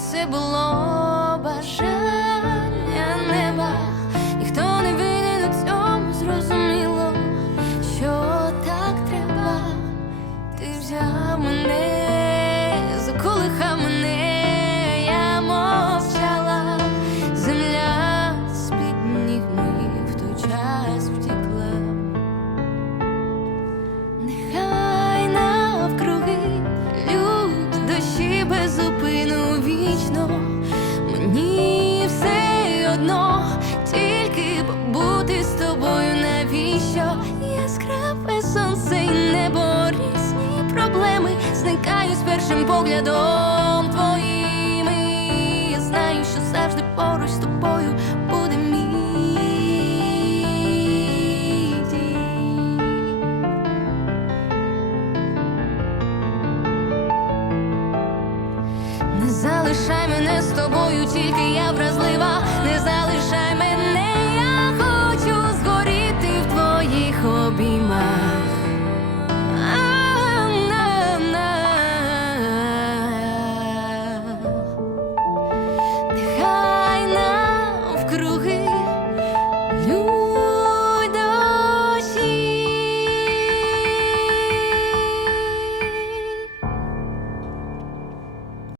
це було бажання неба. Ніхто не винен у цьому зрозуміло, що так треба. Ти взяв мене, Мені все одно, тільки бути з тобою навіщо? Яскраве сонце і небо різні проблеми зникають з першим поглядом твоїми. Я знаю, що завжди залишай мене з тобою, тільки я вразлива, не мене